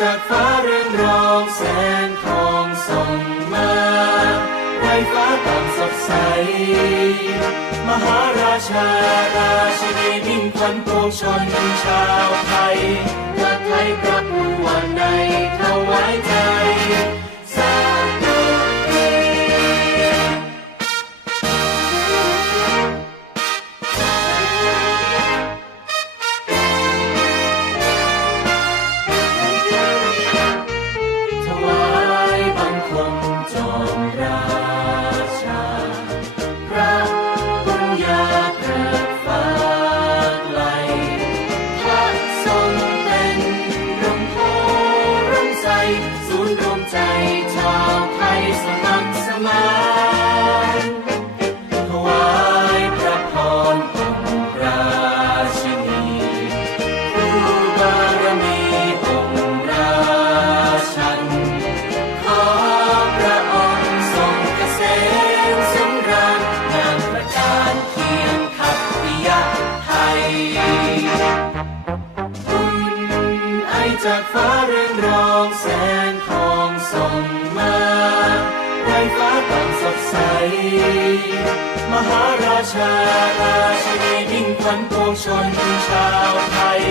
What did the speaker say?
จากฟ้าเรื่องรองแสงทองส่องมาในฟ้าต่างสดใส มหาราชาราชินีมิ่งพันปวงชนชาวไทยเกิดไทยประภูวันในถวายใจ จากฟ้าเรืองรองแสงทองส่องมาในฟ้าต่างสดใส มหาราชาราชินีมิ่งขวัญปวงชนชาวไทย